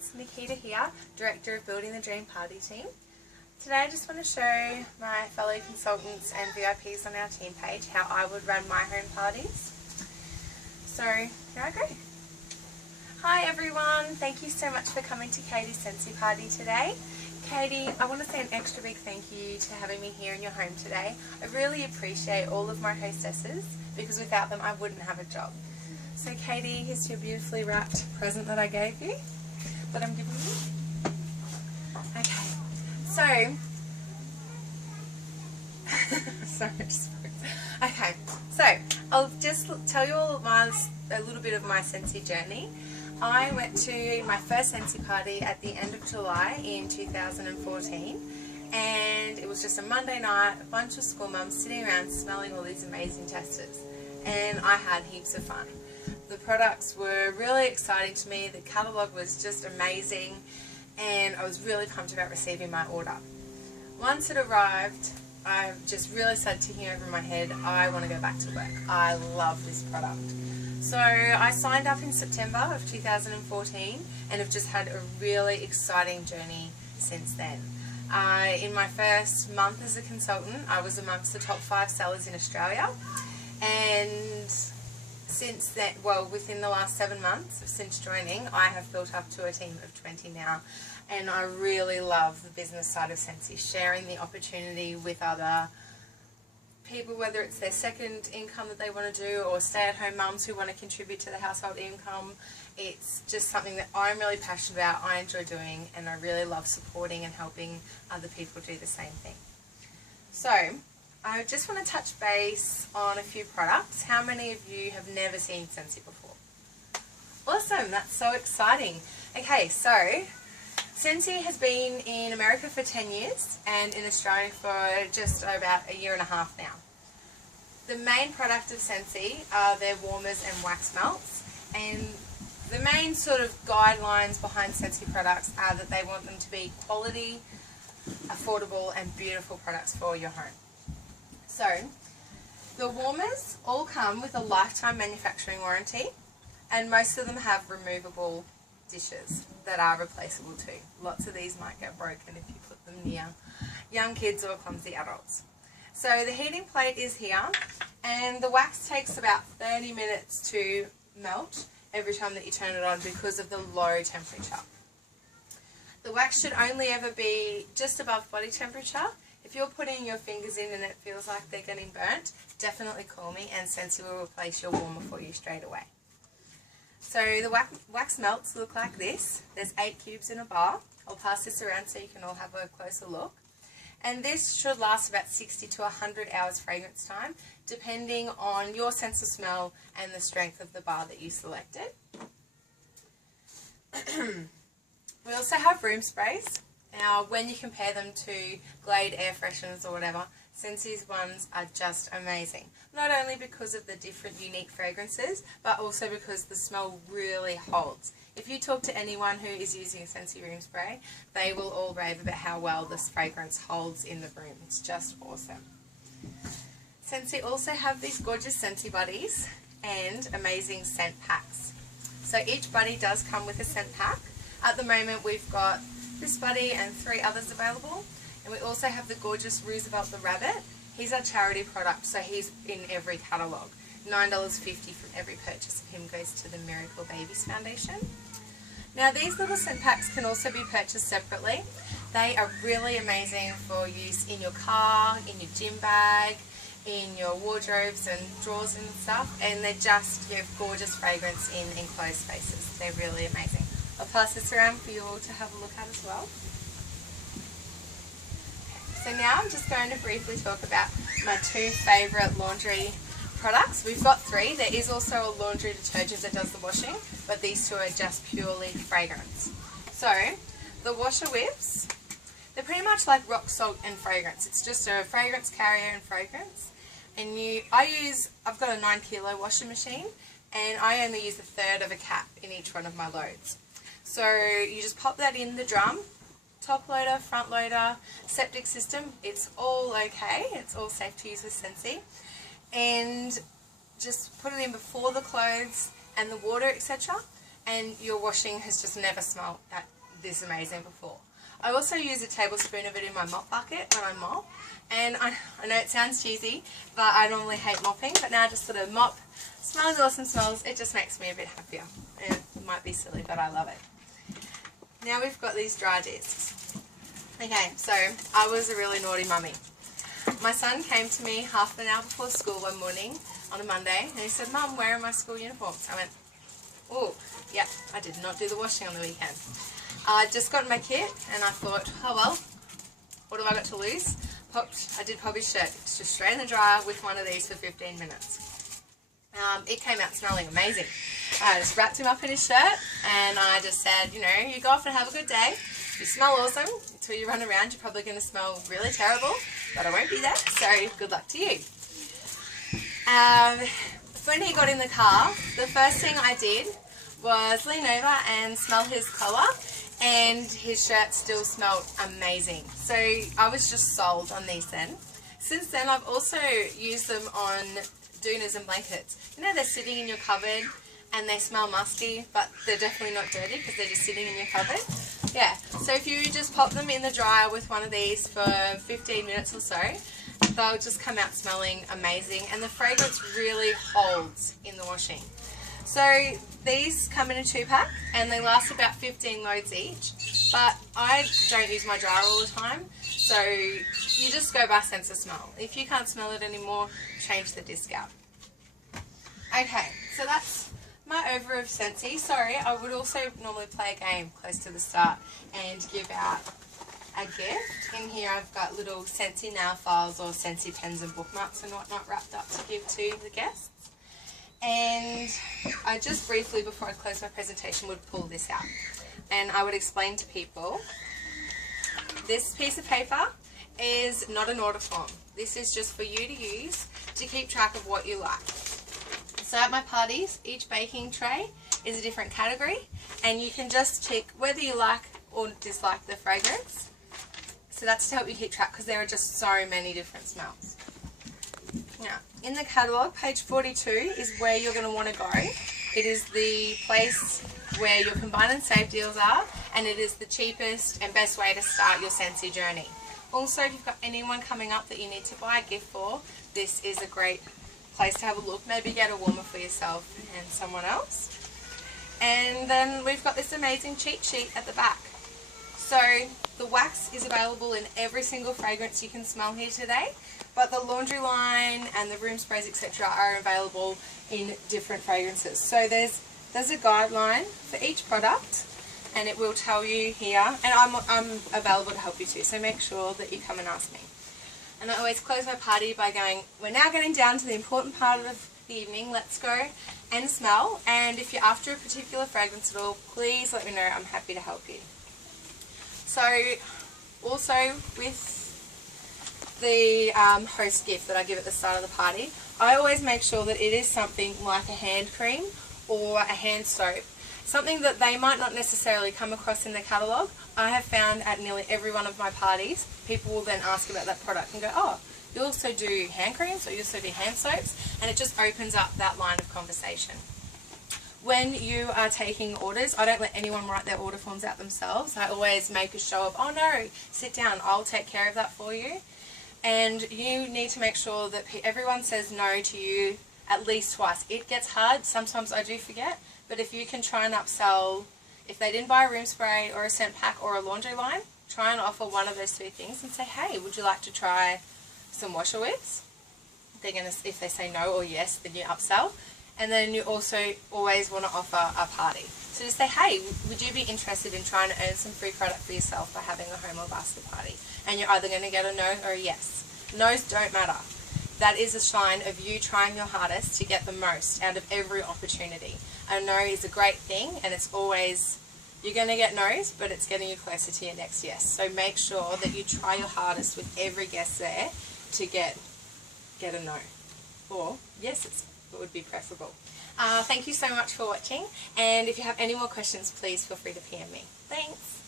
it's Nikita here, Director of Building the Dream Party Team. Today I just want to show my fellow consultants and VIPs on our team page how I would run my home parties. So here I go. Hi everyone, thank you so much for coming to Katie's Scentsy party today. Katie, I want to say an extra big thank you to having me here in your home today. I really appreciate all of my hostesses because without them I wouldn't have a job. So Katie, here's your beautifully wrapped present that I gave you, that I'm giving you. Okay, so, okay, so I'll just tell you all a little bit of my Scentsy journey. I went to my first Scentsy party at the end of July in 2014, and it was just a Monday night, a bunch of school mums sitting around smelling all these amazing testers, and I had heaps of fun. The products were really exciting to me, the catalogue was just amazing, and I was really pumped about receiving my order. Once it arrived, I just really started ticking over in my head, I want to go back to work. I love this product. So I signed up in September of 2014 and have just had a really exciting journey since then. In my first month as a consultant, I was amongst the top 5 sellers in Australia, and since then, well, within the last 7 months since joining, I have built up to a team of 20 now, and I really love the business side of Scentsy, sharing the opportunity with other people, whether it's their second income that they want to do or stay-at-home mums who want to contribute to the household income. It's just something that I'm really passionate about, I enjoy doing, and I really love supporting and helping other people do the same thing. So I just want to touch base on a few products. How many of you have never seen Scentsy before? Awesome, that's so exciting. Okay, so Scentsy has been in America for 10 years and in Australia for just about a year and a half now. The main product of Scentsy are their warmers and wax melts, and the main sort of guidelines behind Scentsy products are that they want them to be quality, affordable and beautiful products for your home. So the warmers all come with a lifetime manufacturing warranty, and most of them have removable dishes that are replaceable too. Lots of these might get broken if you put them near young kids or clumsy adults. So the heating plate is here, and the wax takes about 30 minutes to melt every time that you turn it on because of the low temperature. The wax should only ever be just above body temperature. If you're putting your fingers in and it feels like they're getting burnt, definitely call me and Scentsy will replace your warmer for you straight away. So the wax melts look like this. There's 8 cubes in a bar. I'll pass this around so you can all have a closer look. And this should last about 60 to 100 hours fragrance time, depending on your sense of smell and the strength of the bar that you selected. We also have room sprays. Now, when you compare them to Glade air fresheners or whatever, Scentsy's ones are just amazing. Not only because of the different unique fragrances, but also because the smell really holds. If you talk to anyone who is using a Scentsy room spray, they will all rave about how well this fragrance holds in the room. It's just awesome. Scentsy also have these gorgeous Scentsy buddies and amazing scent packs. So each buddy does come with a scent pack. At the moment we've got this buddy and 3 others available, and we also have the gorgeous Roosevelt the Rabbit. He's our charity product, so he's in every catalogue. $9.50 from every purchase of him goes to the Miracle Babies Foundation. Now these little scent packs can also be purchased separately. They are really amazing for use in your car, in your gym bag, in your wardrobes and drawers and stuff, and they just give gorgeous fragrance in enclosed spaces. They're really amazing. I'll pass this around for you all to have a look at as well. So now I'm just going to briefly talk about my 2 favourite laundry products. We've got 3. There is also a laundry detergent that does the washing, but these 2 are just purely fragrance. So the washer whips, they're pretty much like rock salt and fragrance. It's just a fragrance carrier and fragrance. And I've got a 9 kilo washing machine, and I only use 1/3 of a cap in each one of my loads. So you just pop that in the drum, top loader, front loader, septic system, it's all okay, it's all safe to use with Scentsy. And just put it in before the clothes and the water, etc. and your washing has just never smelled this amazing before. I also use a tablespoon of it in my mop bucket when I mop, and I know it sounds cheesy, but I normally hate mopping, but now I just sort of mop, smells awesome smells, it just makes me a bit happier. And it might be silly, but I love it. Now we've got these dry discs. Okay, so I was a really naughty mummy. My son came to me half an hour before school one morning on a Monday, and he said, "Mum, where are my school uniforms?" I went, "Oh, yeah, I did not do the washing on the weekend." I just got my kit, and I thought, oh well, what have I got to lose? I did pop his shirt just straight in the dryer with one of these for 15 minutes. It came out smelling amazing. I just wrapped him up in his shirt, and I just said, you know, you go off and have a good day. You smell awesome. Until you run around, you're probably going to smell really terrible, but I won't be there, so good luck to you. When he got in the car, the first thing I did was lean over and smell his collar, and his shirt still smelled amazing. So I was just sold on these then. Since then, I've also used them on doonas and blankets. You know, they're sitting in your cupboard and they smell musty, but they're definitely not dirty because they're just sitting in your cupboard. Yeah, so if you just pop them in the dryer with one of these for 15 minutes or so, they'll just come out smelling amazing, and the fragrance really holds in the washing. So these come in a 2-pack and they last about 15 loads each, but I don't use my dryer all the time, so you just go by sense of smell. If you can't smell it anymore, change the disc out. Okay, so that's my over of Scentsy. Sorry, I would also normally play a game close to the start and give out a gift. In here I've got little Scentsy nail files or Scentsy pens and bookmarks and whatnot wrapped up to give to the guests. And I just briefly, before I close my presentation, would pull this out. And I would explain to people, this piece of paper is not an order form. This is just for you to use to keep track of what you like. So at my parties, each baking tray is a different category, and you can just tick whether you like or dislike the fragrance. So that's to help you keep track, because there are just so many different smells. Now, in the catalogue, page 42 is where you're going to want to go. It is the place where your combine and save deals are, and it is the cheapest and best way to start your Scentsy journey. Also, if you've got anyone coming up that you need to buy a gift for, this is a great place to have a look. Maybe get a warmer for yourself and someone else. And then we've got this amazing cheat sheet at the back. So the wax is available in every single fragrance you can smell here today, but the laundry line and the room sprays, etc. are available in different fragrances. So there's a guideline for each product, and it will tell you here, and I'm available to help you too, so make sure that you come and ask me. And I always close my party by going, we're now getting down to the important part of the evening, let's go and smell, and if you're after a particular fragrance at all, please let me know, I'm happy to help you. So also with the host gift that I give at the start of the party, I always make sure that it is something like a hand cream or a hand soap. Something that they might not necessarily come across in the catalogue. I have found at nearly every one of my parties, people will then ask about that product and go, oh, you also do hand creams or you also do hand soaps, and it just opens up that line of conversation. When you are taking orders, I don't let anyone write their order forms out themselves. I always make a show of, oh no, sit down, I'll take care of that for you. And you need to make sure that everyone says no to you at least twice. It gets hard, sometimes I do forget, but if you can try and upsell, if they didn't buy a room spray or a scent pack or a laundry line, try and offer one of those two things and say, hey, would you like to try some washer whips? If they say no or yes, then you upsell. And then you also always want to offer a party. So just say, hey, would you be interested in trying to earn some free product for yourself by having a home or basket party? And you're either going to get a no or a yes. No's don't matter. That is a sign of you trying your hardest to get the most out of every opportunity. A no is a great thing, and it's always, you're going to get no's, but it's getting you closer to your next yes. So make sure that you try your hardest with every guest there to get a no. Or yeses. It would be preferable. Thank you so much for watching, and if you have any more questions, please feel free to PM me. Thanks.